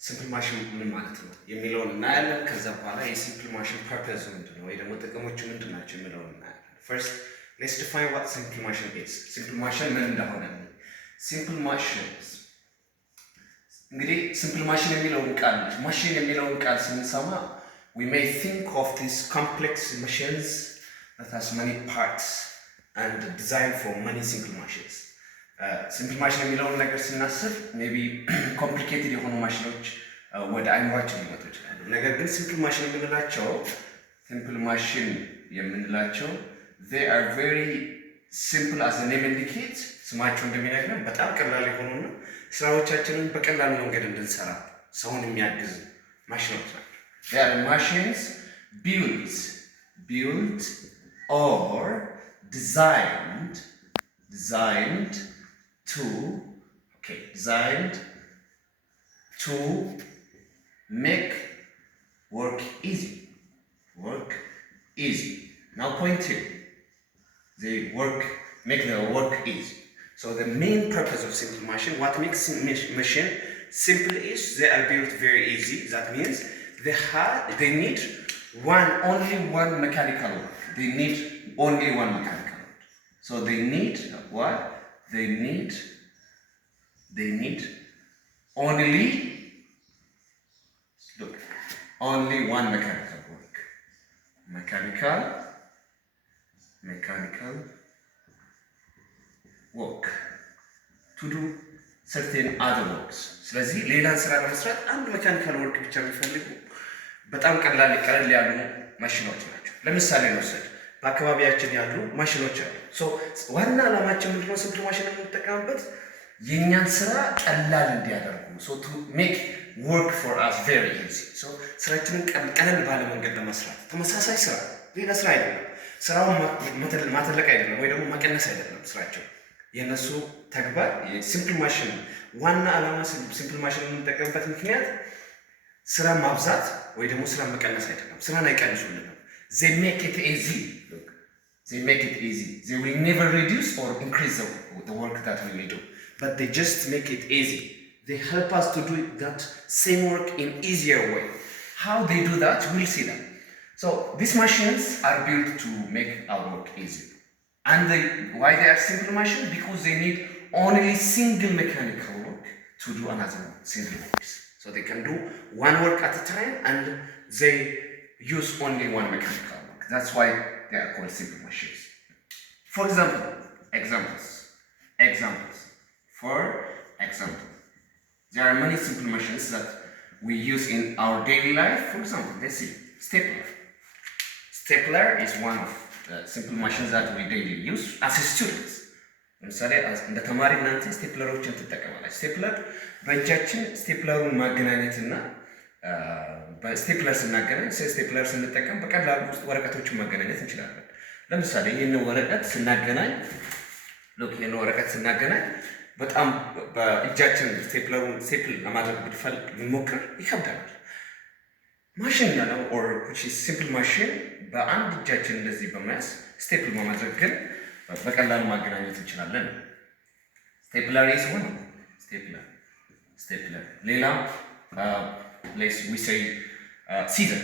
ሲምፕል ማሽን ምን ማለት ነው የሚለውን እናያለን። ከዛ በኋላ የሲምፕል ማሽን ፐርፐዝ ምንድን ነው ወይ ደግሞ ጥቅሞቹ ምንድን ናቸው የሚለውን እናያለን። ፈርስት ሌትስ ዲፋይን ዋት ሲምፕል ማሽን ኢዝ። ሲምፕል ማሽን ምን እንደሆነ ሲምፕል ማሽን እንግዲህ ሲምፕል ማሽን የሚለውን ቃል ማሽን የሚለውን ቃል ስንሰማ we may think of these complex machines that has many parts and designed for many simple machines. ሲምፕል ማሽን የሚለውን ነገር ስናስብ ሜቢ ኮምፕሊኬትድ የሆኑ ማሽኖች ወደ አይምሯችን ሊመጡ ይችላሉ። ነገር ግን ሲምፕል ማሽን የምንላቸው they are very simple as the name indicates። ስማቸው እንደሚነግረን በጣም ቀላል የሆኑና ስራዎቻችንን በቀላሉ መንገድ እንድንሰራ ሰውን የሚያግዝ ማሽኖች ናቸው። They are machines built or designed to make work easy. Now point here. They make the work easy. So the main purpose of simple machine, what makes machine simple is they are built very easy. That means they need only one mechanical work. They need only one mechanical work. So they need what? They need only one mechanical work. Mechanical work to do certain other works. ስለዚህ ሌላን ስራ ለመስራት አንድ ሜካኒካል ወርክ ብቻ የሚፈልጉ በጣም ቀለል ያሉ ማሽኖች ናቸው። ለምሳሌ እንውሰድ፣ በአካባቢያችን ያሉ ማሽኖች አሉ። ዋና ዓላማችን ምንድነው? ሲምፕል ማሽን የምንጠቀምበት የእኛን ስራ ቀላል እንዲያደርጉ to make work for us very easy. ስራችንን ቀለል ባለ መንገድ ለመስራት ተመሳሳይ ስራ ሌላ ስራ አይደለም። ስራውን ማተለቅ አይደለም ወይ ደግሞ መቀነስ አይደለም ስራቸው። የነሱ ተግባር የሲምፕል ማሽን ዋና ዓላማ ሲምፕል ማሽን የምንጠቀምበት ምክንያት ስራ ማብዛት ወይ ደግሞ ስራ መቀነስ አይደለም። ስራን አይቀንሱልንም። they make it easy. They will never reduce or increase the work that we will do, but they just make it easy. They help us to do that same work in easier way. How they do that, we'll see that. So these machines are built to make our work easy. And why they are simple machines? Because they need only single mechanical work to do another single works. So they can do one work at a time and they use only one mechanical work. That's why they are called simple machines. For example, examples. For example, there are many simple machines that we use in our daily life. For example, let's see, stapler. Stapler is one of the simple machines that we daily use as students. ለምሳሌ እንደ ተማሪ እናንተ ስቴፕለሮችን ትጠቀማላችሁ። ስቴፕለር በእጃችን ስቴፕለሩን ማገናኘትና በስቴፕለር ስናገናኝ ስቴፕለር ስንጠቀም በቀላሉ ውስጥ ወረቀቶችን ማገናኘት እንችላለን። ለምሳሌ ይህንን ወረቀት ስናገናኝ በጣም በእጃችን ስቴፕለሩን ስቴፕል ለማድረግ ብንሞክር ይከብዳል። ማሽን ያለው or which is simple machine በአንድ እጃችን እንደዚህ በመያዝ ስቴፕል በማድረግ ግን በቀላሉ ማገናኘት እንችላለን። ስቴፕለር is one. ስቴፕለር ሌላ we say scissor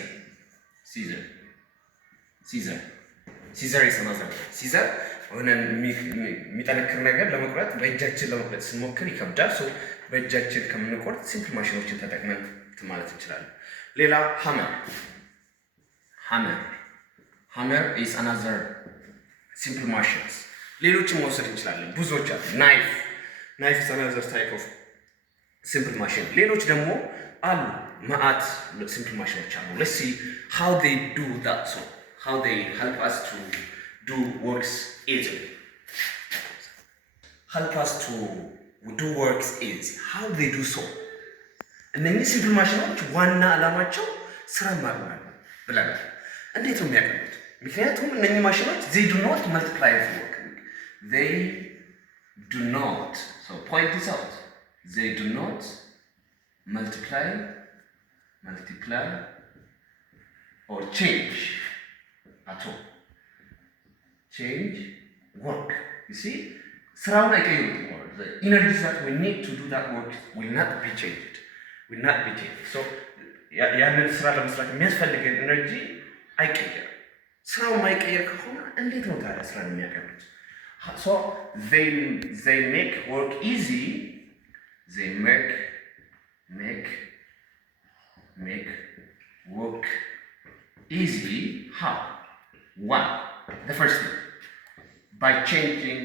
is another. scissor ሆነን የሚጠነክር ነገር ለመቁረጥ በእጃችን ለመቁረጥ ስንሞክር ይከብዳል። በእጃችን ከምንቆርጥ ሲምፕል ማሽኖችን ተጠቅመን ማለት እንችላለን። ሌላ hammer is another simple machines. ሌሎችን መውሰድ እንችላለን፣ ብዙዎች አሉ። knife is another type of simple machine. ሌሎች ደግሞ አሉ ማአት simple ማሽኖች አሉ። let's see how they do that. How they help us to do works easily. How they do so? እነዚህ ሲምፕል ማሽኖች ዋና ዓላማቸው ስራ ማግኘት ብለናል። እንዴት ነው የሚያገኙት? ምክንያቱም እነዚህ ማሽኖች they do not multiply work. They do not. So point this out. They do not multiply or change at all. Change work. You see? ስራውን አይቀይሩትም። The energies that we need to do that work will not be changed. will not be changed. So ያንን ስራ ለመስራት የሚያስፈልገን ኤነርጂ አይቀየርም። ስራው የማይቀየር ከሆነ እንዴት ነው ታዲያ ስራ የሚያቀርቡት? So they make work easy. They make work easy. How? One, the first thing, by changing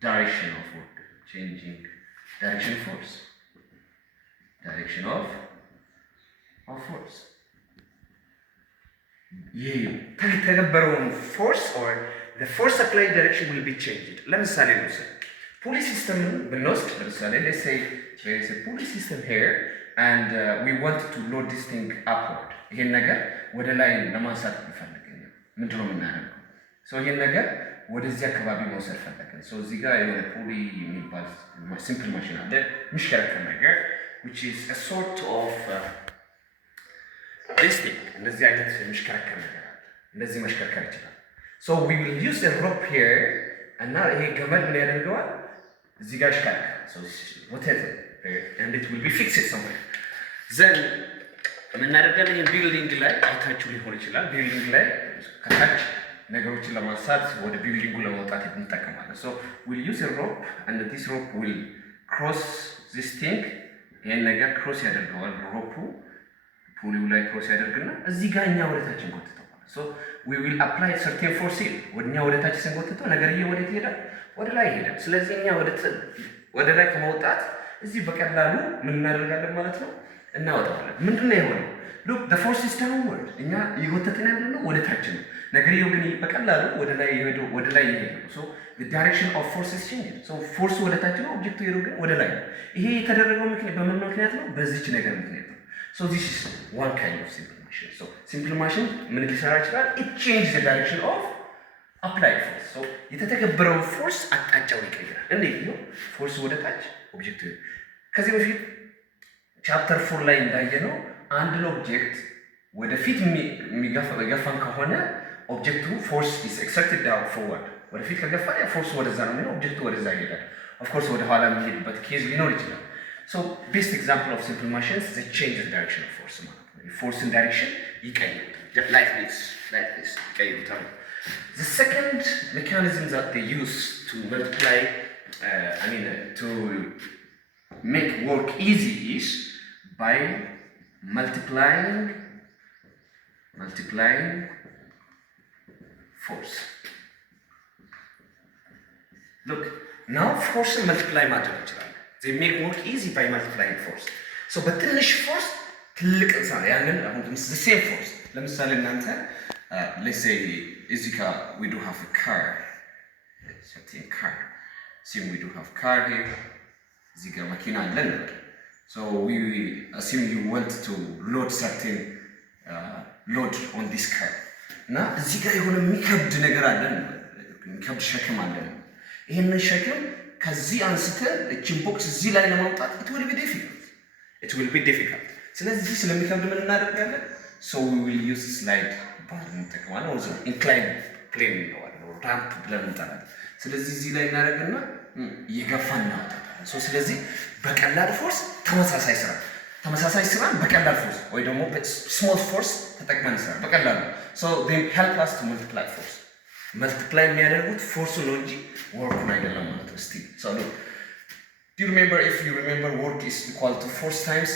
direction of work, changing direction of force. የተገበረውን ፎርስ or the force applied direction will be changed. ለምሳሌ ነው ፑሊ ሲስተምን ብንወስድ ለምሳሌ let's say there is a pulley system here and we want to load this thing upward. ይሄን ነገር ወደ ላይ ለማንሳት እንፈልጋለን። ምንድነው የምናደርገው? ይሄን ነገር ወደዚህ አካባቢ መውሰድ ፈለግን። እዚህ ጋር የሆነ ፑሊ የሚባል ሲምፕል ማሽን አለ የሚሽከረከር ነገር which is a sort of this thing. እንደዚህ አይነት የሚሽከረከር ነገር አለ። እንደዚህ መሽከርከር ይችላል። So we will use a rope here እና ይሄ ገመድ ምን ያደርገዋል? እዚህ ጋር ይሽከረከራል። So whatever and it will be fixed somewhere. Then የምናደርገው ይሄን ቢልዲንግ ላይ አይታችሁ ሊሆን ይችላል። ቢልዲንግ ላይ ከታች ነገሮችን ለማንሳት ወደ ቢልዲንጉ ለማውጣት እንጠቀማለን። So we'll use a rope and this rope will cross this thing. ይሄን ነገር ክሮስ ያደርገዋል። ሮፑ ፑሊው ላይ ክሮስ ያደርግና እዚህ ጋር እኛ ወደ ታች እንጎትተዋለን። So we will apply certain force here. ወደኛ ወደ ታች ስንጎትተው ነገርዬ ወዴት ይሄዳል? ወደ ላይ ይሄዳል። ስለዚህ እኛ ወደ ላይ ከመውጣት እዚህ በቀላሉ ምን እናደርጋለን ማለት ነው? እናወጣለን። ምንድነው የሆነው? look the force is downward. እኛ እየጎተትን ያለነው ወደ ታች ነው። ነገርዬው ግን በቀላሉ ወደ ላይ ይሄዳል። So the direction of force is changing. So force ወደ ታች ነው፣ ኦብጀክቱ ሄዶ ግን ወደ ላይ ነው። ይሄ የተደረገው በምን ምክንያት ነው? በዚች ነገር ምክንያት ነው። So this is one kind of simple machine. So simple machine ምን ሊሰራ ይችላል? It changes the direction of applied force. So የተተገበረው ፎርስ አቅጣጫውን ይቀይራል። እንዴት ነው? ፎርስ ወደ ታች ኦብጀክቱ ከዚህ በፊት ቻፕተር 4 ላይ እንዳየነው አንድን ኦብጀክት ወደፊት የሚገፋን ከሆነ ኦብጀክቱ ፎርስ is exerted down forward. ወደፊት ከገፋ ፎርስ ወደዛ ነው የሚሆነው፣ ኦብጀክቱ ወደዛ ይሄዳል። ኦፍ ኮርስ ወደ ኋላ የሚሄድበት ኬዝ ሊኖር ይችላል። So best example of simple machines they change the direction of force ማለት ነው። force in direction ይቀይሩታል። like this ይቀይሩታል። The second mechanism that they use to multiply to make work easy is by multiplying force. Look, now force multiply ማድረግ ይችላል። They make work easy by multiplying force. So በትንሽ ፎርስ ትልቅ ያንን አሁን the same force ለምሳሌ እናንተ let's say እዚህ ጋር we do have a car. We do have car here. እዚህ ጋር መኪና አለን። So we assume you want to load certain load on this car. እና እዚህ ጋር የሆነ የሚከብድ ነገር አለን፣ የሚከብድ ሸክም አለን። ይሄንን ሸክም ከዚህ አንስተን እቺን ቦክስ እዚህ ላይ ለማውጣት it will be difficult. ስለዚህ ስለሚከብድ ምን እናደርጋለን? So we will use slide bar እንጠቀማለን። ወይስ incline plane ነው ራምፕ ብለን እንጠራለን። ስለዚህ እዚህ ላይ እናደርግና እየገፋን እናወጣለን። ስለዚህ በቀላል ፎርስ ተመሳሳይ ስራ በቀላል ፎርስ ወይ ደግሞ ስሞል ፎርስ ተጠቅመን ስራ በቀላሉ so they help us to multiply force. multiply የሚያደርጉት ፎርሱ ነው እንጂ ወርኩን አይደለም ማለት ነው። እስቲ so look, do you remember, if you remember, work is equal to force times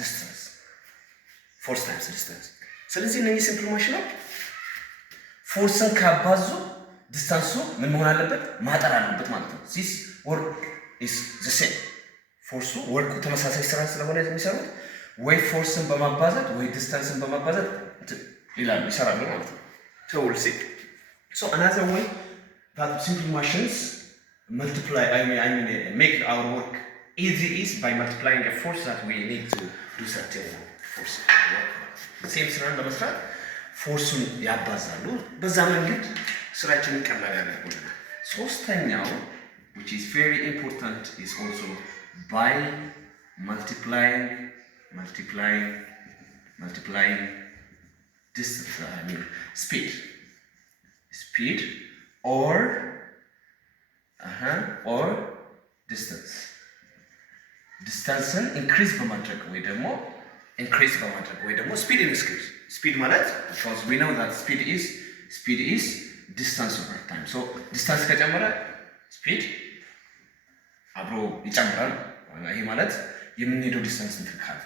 distance. ስለዚህ እነዚህ ሲምፕል ማሽኖች ፎርስን ካባዙ ዲስታንሱ ምን መሆን አለበት? ማጠር አለበት ማለት ነው። this work is the same. ፎርሱ ወርኩ ተመሳሳይ ስራ ስለሆነ የሚሰሩት ወይ ፎርስን በማባዛት ወይ ዲስታንስን በማባዛት ይሰራሉ ማለት ነው። So we'll see. So another way that simple machines make our work easy is by multiplying a force that we need to do certain force. ሴም ስራን ለመስራት ፎርሱን ያባዛሉ። በዛ መንገድ ስራችንን ቀላል ያደርጉልናል። ሶስተኛው which is very important is also by multiplying distance, speed or distance. ዲስታንስን ኢንክሪዝ በማድረግ ወይ ደግሞ ስፒድ ኢንክሪዝ ስፒድ ማለት because we know that speed is distance over time so ዲስታንስ ከጨመረ ስፒድ አብሮ ይጨምራል ይሄ ማለት የምንሄደው ዲስታንስ እንትን ካለ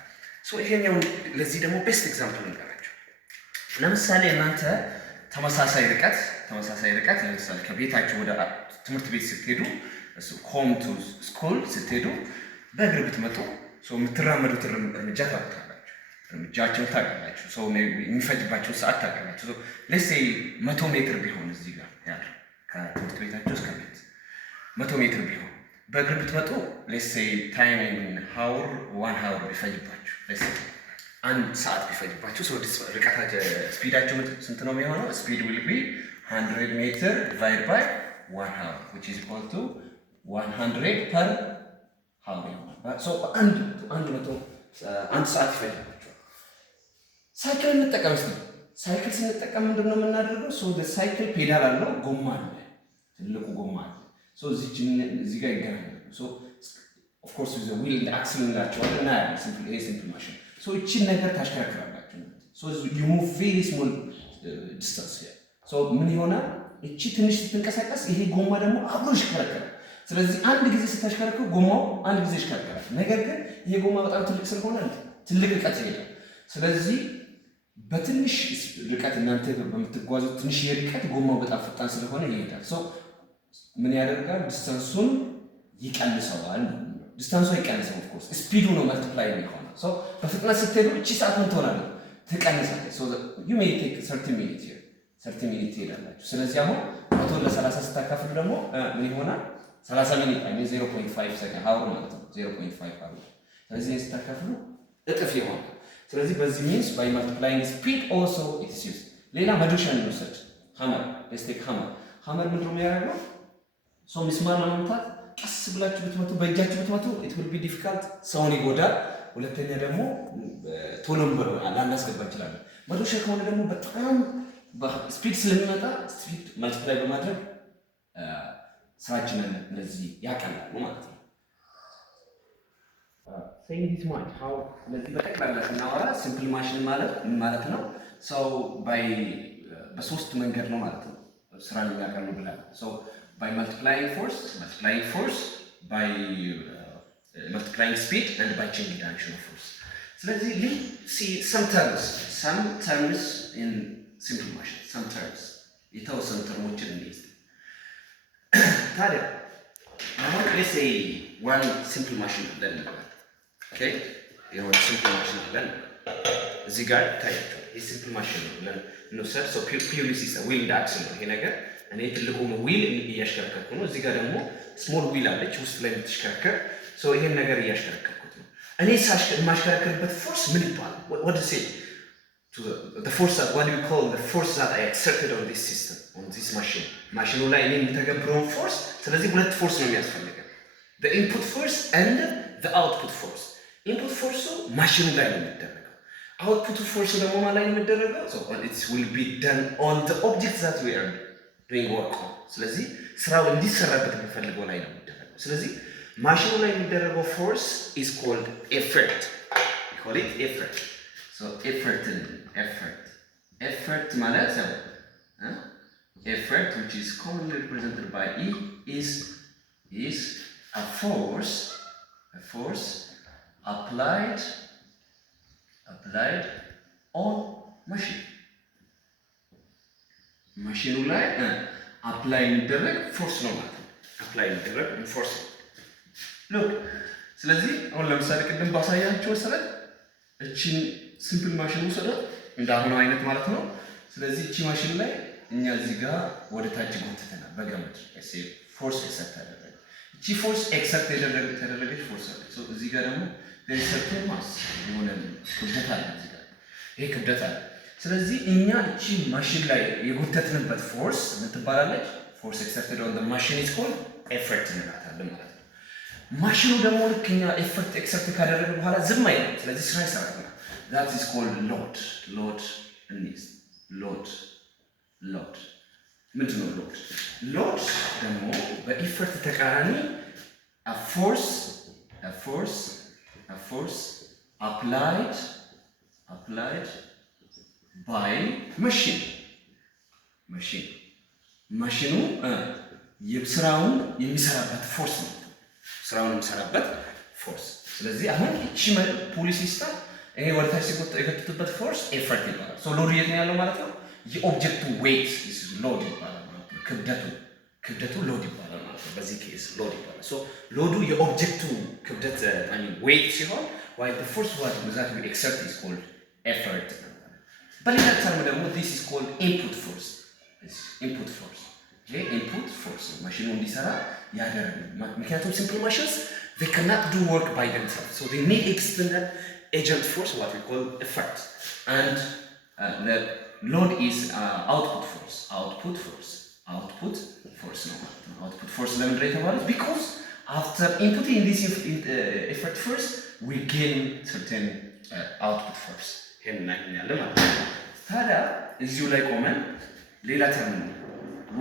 ሶ ይሄኛው ለዚህ ደግሞ ቤስት ኤግዛምፕል እንቀራችሁ ለምሳሌ እናንተ ተመሳሳይ ርቀት ለምሳሌ ከቤታችሁ ወደ ትምህርት ቤት ስትሄዱ home to school ስትሄዱ በእግር ብትመጡ ሶ የምትራመዱት እርምጃ ታውቃላችሁ እርምጃቸውን ታውቃላችሁ ሶ የሚፈጅባቸው ሰዓት ታውቃላችሁ ሶ let's say 100 ሜትር ቢሆን እዚህ ጋር ያለው ከትምህርት ቤታችሁ እስከ ቤት 100 ሜትር ቢሆን በእግር ብትመጡ let's say time in hour 1 hour ቢፈጅባችሁ let's say አንድ ሰዓት ቢፈጅባችሁ ሶ ርቀታችሁ ስፒዳችሁ ስንት ነው የሚሆነው speed will be 100 meter divided by 1 hour which is equal to 100 per hour ሶ አንድ ሰዓት ይፈጅባችኋል ሳይክል እንጠቀም ሳይክል ስንጠቀም ምንድነው የምናደርገው ሶ ሳይክል ፔዳል አለው ጎማ አለ ትልቁ ጎማ አለ ሶ እዚህ ጋር ይገናኛሉ ሶ ኦፍ ኮርስ ዘ ዊል ኤንድ አክስል እንላቸዋለን እና ሲምፕል ማሽን ሶ እቺን ነገር ታሽከረክራላችሁ ሶ ዩ ሙቭ ቬሪ ስሞል ዲስታንስ ሶ ምን ይሆናል እቺ ትንሽ ስትንቀሳቀስ ይሄ ጎማ ደግሞ አብሮ ይሽከረከራል ስለዚህ አንድ ጊዜ ስታሽከረክሩ ጎማው አንድ ጊዜ ይሽከረከራል ነገር ግን ይሄ ጎማ በጣም ትልቅ ስለሆነ ትልቅ ርቀት ይሄዳል ስለዚህ በትንሽ ርቀት እናንተ በምትጓዙት ትንሽ ርቀት ጎማው በጣም ፈጣን ስለሆነ ይሄዳል ሶ ምን ያደርጋል ዲስታንሱን ይቀንሰዋል ዲስታንሱ አይቀንሰው ኦፍ ኮርስ ስፒዱ ነው መልቲፕላይ የሚሆነው ሶ በፍጥነት ስትሄዱ እቺ ሰዓት ምን ትሆናለች ትቀንሳለች ሶ you may take 30 minutes here 30 minutes ትሄዳላችሁ ስለዚህ አሁን 100 ለ30 ስታካፍሉ ደግሞ ምን ይሆናል 30 ሚኒት አይ 0.5 ሰከንድ ሃውር ማለት ነው 0.5 ሃውር ስለዚህ ስታካፍሉ እጥፍ ይሆናል ስለዚህ በዚህ ሚንስ by multiplying speed also it is used ሌላ መዶሻ እንውሰድ ሃመር let's take ሃመር ምንድነው የሚያደርገው ሶ ሚስማር ለመምታት ቀስ ብላችሁ ብትመቱ በእጃችሁ ብትመቱ it will be difficult ሰውን ይጎዳል ሁለተኛ ደግሞ ቶሎ ላናስገባ እንችላለን መዶሻ ከሆነ ደግሞ በጣም ስፒድ ስለሚመጣ ስፒድ መልቲፕላይ በማድረግ ስራችንን እንደዚህ ያቀላሉ ማለት ነው saying this much how ለዚህ በጠቅላላ ስናወራ ሲምፕል ማሽን ማለት ነው ሰው በሶስት መንገድ ነው ማለት ነው ስራን ያቀሉ ብለን so by multiplying force by multiplying speed and by changing direction of force ስለዚህ let's see some terms in simple motion some terms የተወሰኑ ተርሞችን እንይዝ ታዲያ አሁን let's say one simple machine ብለን okay የሆነ simple machine ብለን እዚህ ጋር ታያችሁ ይሄ simple machine ብለን እንውሰድ so purely system wheel and axle ነው ይሄ ነገር እኔ ትልቁን ዊል እያሽከረከርኩ ነው እዚህ ጋር ደግሞ ስሞል ዊል አለች ውስጥ ላይ የምትሽከረከር so ይሄን ነገር እያሽከረከርኩት ነው እኔ የማሽከረከርበት ፎርስ ምን ይባላል what do you say to the force that what do you call the force that I exerted on this system on this machine ማሽኑ ላይ እኔ የምተገብረውን ፎርስ ስለዚህ ሁለት ፎርስ ነው የሚያስፈልገው the input force and the output force input force ማሽኑ ላይ ነው የሚደረገው output force ደግሞ ማለት ላይ ነው የሚደረገው so it will be done on the objects that we are doing work on ስለዚህ ስራው እንዲሰራበት የሚፈልገው ላይ ነው የሚደረገው ስለዚህ ማሽኑ ላይ የሚደረገው force is called effort we call it effort so effort ማለት effort which is commonly represented by E is a force applied on machine ማሽኑ ላይ አፕላይ የሚደረግ ፎርስ ነው ማለት ነው አፕላይ የሚደረግ ፎርስ ሉክ ስለዚህ አሁን ለምሳሌ ቅድም ባሳያችሁ መሰረት እቺን ሲምፕል ማሽን ወሰደው እንዳሁኑ አይነት ማለት ነው ስለዚህ እቺ ማሽን ላይ እኛ እዚህ ጋር ወደ ታች ጎትተናል በገመድ እሺ ፎርስ ኤክሰርት አደረገ እቺ ፎርስ ኤክሰርት የተደረገች ፎርስ አለ ሶ እዚህ ጋር ደግሞ there is certain mass የሆነ ክብደት አለ እዚህ ጋር ይሄ ክብደት አለ ስለዚህ እኛ እቺ ማሽን ላይ የጎተትንበት ፎርስ ምን ትባላለች ፎርስ ኤክሰርትድ ኦን ዘ ማሽን ኢዝ ኮልድ ኤፈርት እንላታለን ማለት ነው ማሽኑ ደግሞ ልክኛ ኤፈርት ኤክሰርት ካደረገ በኋላ ዝም አይልም ስለዚህ ስራ ይሰራል that is called load እንይዝ load ምንድን ነው load ደግሞ በኤፈርት ተቃራኒ a force force applied by machine ማሽኑ የስራውን የሚሰራበት ፎርስ ነው። ስራውን የሚሰራበት ፎርስ። ስለዚህ አሁን እቺ ፑሊ ሲስተም ይሄ ወደታች የገቱበት ፎርስ ኤፈርት ይባላል። ሶ ሎድ የት ነው ያለው ማለት ነው? የኦብጀክቱ ዌይት ኢዝ ሎድ ይባላል ማለት ነው። ክብደቱ ሎድ ይባላል ማለት ነው። በዚህ ኬስ ሎድ ይባላል። ሶ ሎዱ የኦብጀክቱ ክብደት አይ ሚን ዌይት ሲሆን while the force that we exert is called effort። በሌላ ተርም ደግሞ this is called input force። ኢንፑት ፎርስ ይሄ ኢንፑት ፎርስ ማሽኑ እንዲሰራ ያደርጋል። ምክንያቱም simple machines they cannot do work by themselves, so they need external agent force, what we call effort, and the load is output force ነው ማለት ነው። output force ለምንድን ነው የተባለው? because after inputting this effort first we gain certain output force ይሄን እናገኛለን ማለት ነው። ታዲያ እዚሁ ላይ ቆመን ሌላ ተርም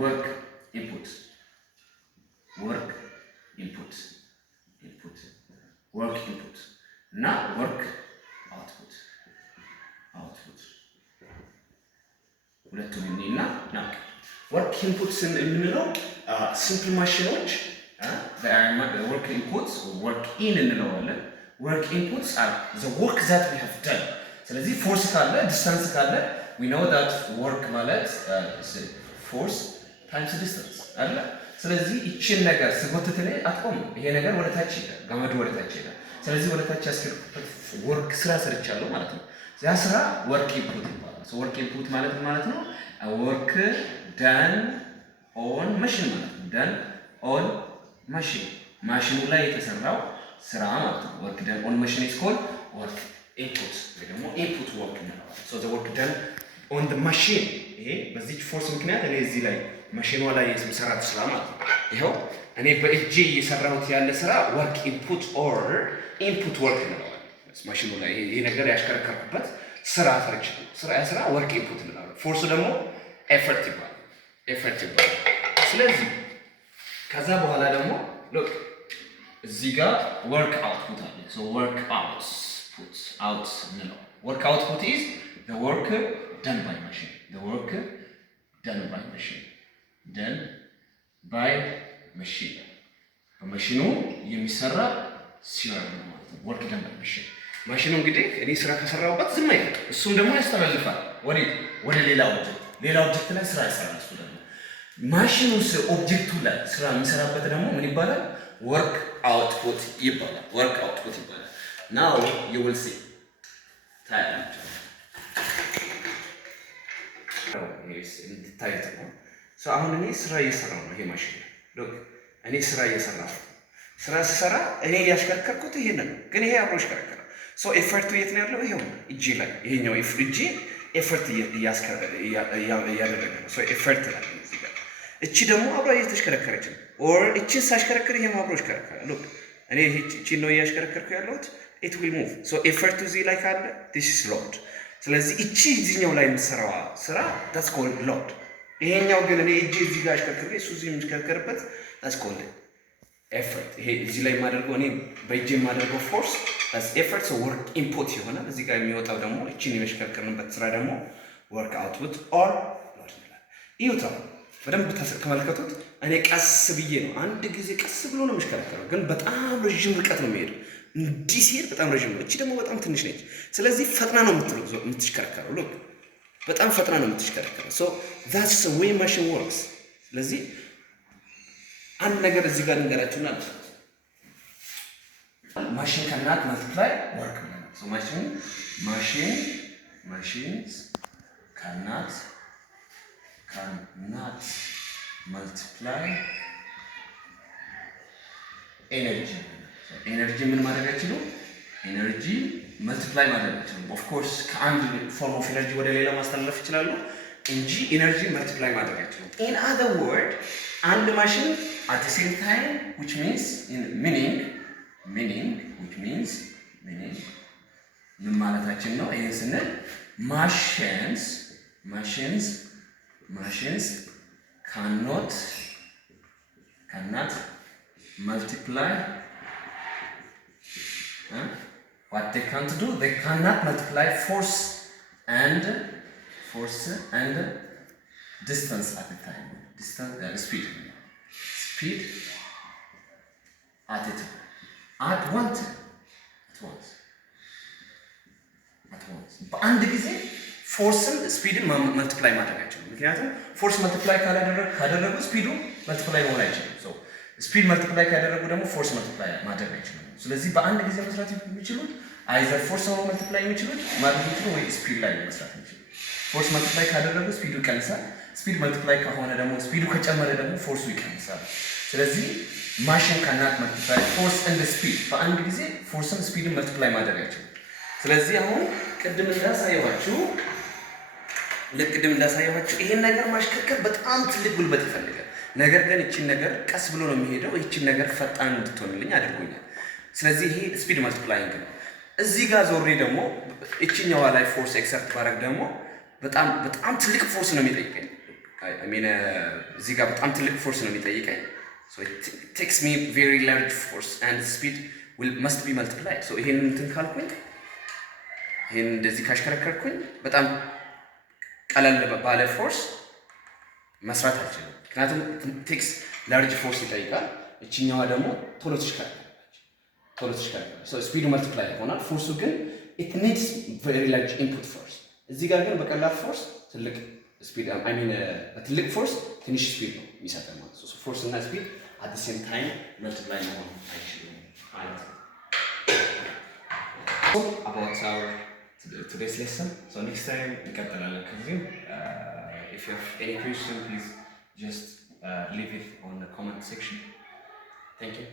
ወርክ ኢንፑት እና ወርክ አውትፑት ሁለቱም እና ወርክ ኢንፑት የምንለው ሲምፕል ማሽኖች ወርክ ኢንፑት ወርክ ኢን እንለዋለን። ወርክ ኢንፑትስ አር ዘ ወርክ ዛት ዊ ሃቭ ደን። ስለዚህ ፎርስ ካለ ዲስታንስ ካለ we know that work ማለት force times distance አለ። ስለዚህ እቺን ነገር ስጎትት ላይ አትቆም። ይሄ ነገር ወደ ታች ይላል፣ ገመዱ ወደ ታች ይላል። ስለዚህ ወደ ታች ያስከርኩት ወርክ ስራ ሰርቻለሁ ማለት ነው። ያ ስራ ወርክ ኢንፑት ይባላል። ሶ ወርክ ኢንፑት ማለት ነው ወርክ ዳን ኦን ማሽን ማለት ነው። ዳን ኦን ማሽን ማሽኑ ላይ የተሰራው ስራ ማለት ነው። ወርክ ዳን ኦን ማሽን is called work input ወይ ደግሞ ኢንፑት ወርክ እንለዋለን። ሶ the work done on the machine ይሄ በዚህ ፎርስ ምክንያት እኔ እዚህ ላይ ማሽኗ ላይ የምሰራት ስራ ማለት ነው። ይሄው እኔ በእጄ እየሰራሁት ያለ ስራ ወርክ ኢንፑት ኦር ኢንፑት ወርክ እንለዋለን። ማሽኑ ላይ ይሄ ነገር ያሽከረከርኩበት ስራ ስራ ወርክ ኢንፑት እንለዋለን። ፎርሱ ደግሞ ኤፈርት ይባላል። ስለዚህ ከዛ በኋላ ደግሞ ሎክ እዚህ ጋር ወርክ አውትፑት አለ። ሶ ወርክ አውት እንለዋለን። ወርክ አውትፑት ኢዝ the work done by machine. በማሽኑ የሚሰራ ሲራ ነው ማለት ነው። ወርክ ደን ባይ ማሽን። ማሽኑ እንግዲህ እኔ ስራ ከሰራሁበት ዝም አይልም። እሱም ደግሞ ያስተላልፋል ወደ ሌላ ኦብጀክት ላይ ስራ ይሰራል። እሱ ደግሞ ማሽኑ ኦብጀክቱ ላይ ስራ የሚሰራበት ደግሞ ምን ይባላል? ወርክ አውትፑት ይባላል። now you will see ታያላችሁ እንድታዩት ነው። አሁን እኔ ስራ እየሰራሁ ነው። ይሄ ማሽን ሎክ እኔ ስራ እየሰራሁ ስሰራ እኔ ያሽከረከርኩት ይሄንን ግን ይሄ አብሮ ይሽከረከራል። ኤፈርቱ የት ነው ያለው? ይሄው እጄ ላይ ይሄኛው እጄ ኤፈርት እያደረገ ነው። ኤፈርት ላይ እዚህ ጋር እቺ ደግሞ አብራ እየተሽከረከረች ነው። ኦር እቺን ሳሽከረከር ይሄም አብሮ ይሽከረከራል። ሎክ እኔ እቺን ነው እያሽከረከርኩ ያለሁት። it will move. ኤፈርቱ እዚህ ላይ ካለ this is load። ስለዚህ እቺ እዚህኛው ላይ የምትሰራዋ ስራ that's called load። ይሄኛው ግን እኔ እጄ እዚህ ጋር አሽከርክሬ እሱ እዚህ የሚሽከረከርበት that's called effort። ይሄ እዚህ ላይ የማደርገው እኔ በእጄ የማደርገው ፎርስ that's effort። work input ይሆናል። እዚህ ጋር የሚወጣው ደግሞ እቺን የሚሽከረከርበት ስራ ደግሞ work output or load ይላል። ይውታ በደንብ ተመልከቱት። እኔ ቀስ ብዬ ነው አንድ ጊዜ ቀስ ብሎ ነው የሚሽከረከረው፣ ግን በጣም ረጅም ርቀት ነው የሚሄደው። እንዲህ ሲሄድ በጣም ረጅም ነው። እቺ ደግሞ በጣም ትንሽ ነች። ስለዚህ ፈጥና ነው የምትሽከረከረው። ሎክ በጣም ፈጥና ነው የምትሽከረከረው። that's the way machine works። ስለዚህ አንድ ነገር እዚህ ጋር እንገራችሁና ማሽን cannot multiply work ማለት ነው። machines cannot multiply energy። ኤነርጂ ምን ማድረግ አይችሉም? ኤነርጂ መልቲፕላይ ማድረግ አይችሉም። ኦፍ ኮርስ ከአንድ ፎርም ኦፍ ኤነርጂ ወደ ሌላ ማስተላለፍ ይችላሉ እንጂ ኤነርጂ መልቲፕላይ ማድረግ አይችሉም። ኢን አዘር ወርድ አንድ ማሽን at the same time which means meaning ምን ማለታችን ነው? ይሄን ስንል machines cannot multiply what they can't do, they cannot multiply force and distance at a time. Speed at a time. At once. በአንድ ጊዜ ፎርስን ስፒድን መልቲፕላይ ማድረግ አይችሉም። ምክንያቱም ፎርስ መልቲፕላይ ካደረጉ ስፒዱ መልቲፕላይ መሆን አይችልም። ሶ ስፒድ መልቲፕላይ ካደረጉ ደግሞ ፎርስ መልቲፕላይ ማድረግ አይችሉም። ስለዚህ በአንድ ጊዜ መስራት የሚችሉት አይዘር ፎርስ ነው መልቲፕላይ የሚችሉት ማድረግ የሚችሉት ወይ ስፒድ ላይ መስራት የሚችሉት። ፎርስ መልቲፕላይ ካደረጉ ስፒዱ ይቀንሳል። ስፒድ መልቲፕላይ ከሆነ ደግሞ ስፒዱ ከጨመረ ደግሞ ፎርሱ ይቀንሳል። ስለዚህ ማሽን ካናት መልቲፕላይ ፎርስ ኤንድ ስፒድ፣ በአንድ ጊዜ ፎርስን ስፒድን መልቲፕላይ ማድረግ አይችልም። ስለዚህ አሁን ቅድም እንዳሳየኋችሁ ይሄን ነገር ማሽከርከር በጣም ትልቅ ጉልበት ይፈልጋል። ነገር ግን እቺን ነገር ቀስ ብሎ ነው የሚሄደው። እቺን ነገር ፈጣን እንድትሆንልኝ አድርጎኛል። ስለዚህ ይሄ ስፒድ መልቲፕላይንግ ነው። እዚህ ጋር ዞሬ ደግሞ እቺኛዋ ላይ ፎርስ ኤክሰርት ባረግ ደግሞ በጣም ትልቅ ፎርስ ነው የሚጠይቀኝ። እዚህ ጋር በጣም ትልቅ ፎርስ ነው የሚጠይቀኝ። so it takes me very large force and speed must be multiplied. so ይሄን እንትን ካልኩኝ ይሄን እንደዚህ ካሽከረከርኩኝ በጣም ቀለል ባለ ፎርስ መስራት አልችልም። ምክንያቱም ቴክስ ላርጅ ፎርስ ይጠይቃል። እቺኛዋ ደግሞ ቶሎ ትሽከረከራለች። so ስፒዱ መልቲፕላይ ይሆናል። ፎርሱ ግን it needs very large input force። እዚህ ጋር ግን በቀላል ፎርስ ትልቅ ስፒድ በትልቅ ፎርስ ትንሽ ስፒድ ነው የሚሰጠን ማለት ነው። ፎርስ እና ስፒድ at the same time multiply መሆን አይችልም ማለት ነው። about our today's lesson. So next time እንቀጥላለን ከዚህ። If you have any question, please just leave it on the comment section. Thank you.